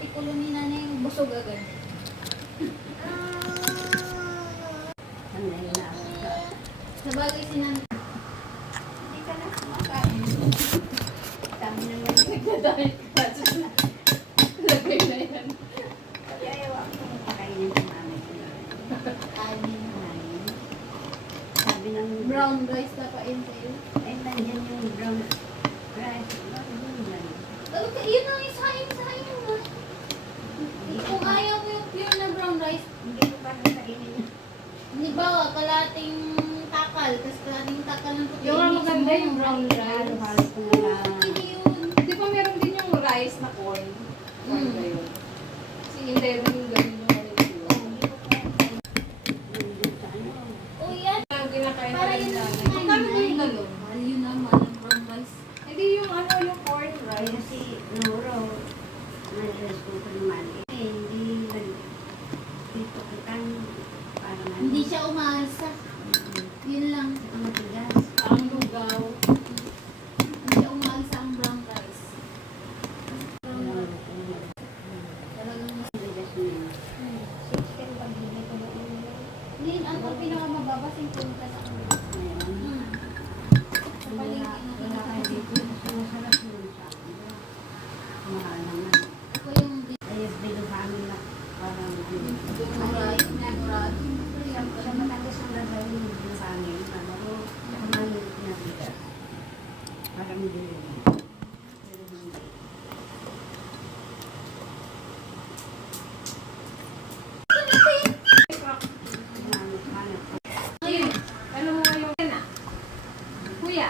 artikulo ni nanay yung busog agad. Sabagay si nanay. Hindi ka na kumakain. Dami na lang Nagdadahil ka. Lagay na yan. kaya ewan ko pakainin sa mami ko. Kainin. Sabi ng Brown rice na pa-entail. ay nandiyan yung brown rice. Bakit yun yan? Yun ang isahin mo. Kung ayaw mo yung pure na brown rice, Hindi ko pa nakainin. di ba, kalating takal, tapos kalating takal ng puti. Yung nga maganda yung brown rice. Halo-halo ko na lang. Pwede yun. Di ba meron din yung rice na corn? Corn Mm. ba yun? Si Eleven yung ganun yung ano yun. Hindi ko pa nandun sa ano. O yan. Ang kinakain Para pa yun rin ang namin. kinain Magkano mo. na yung ganun? Mahal yun naman ang brown rice. Hindi yung ano, yung corn Kaya rice. si Noro, na-dress ko pa naman. Hindi dito kitang para man. Hindi siya umaasa. Yun lang. Ang matigas. Ang lugaw. Hindi siya umaasa ang brown rice. Talagang Matigas na yun. 60 pag hindi ko na hindi, ang pinakamababa, 50 na ang ngayon. Sa palengke na Wala kayo dito. Sumasarap yun sa akin. Mahal naman. Ako yung Kaya bilo kami na parang murad. sa matagas ang gagawin yung bilo kami. Ano ko, maliit na bigas. Parang bilo. Pero hindi. Ayun. Ano mo yung na? Kuya.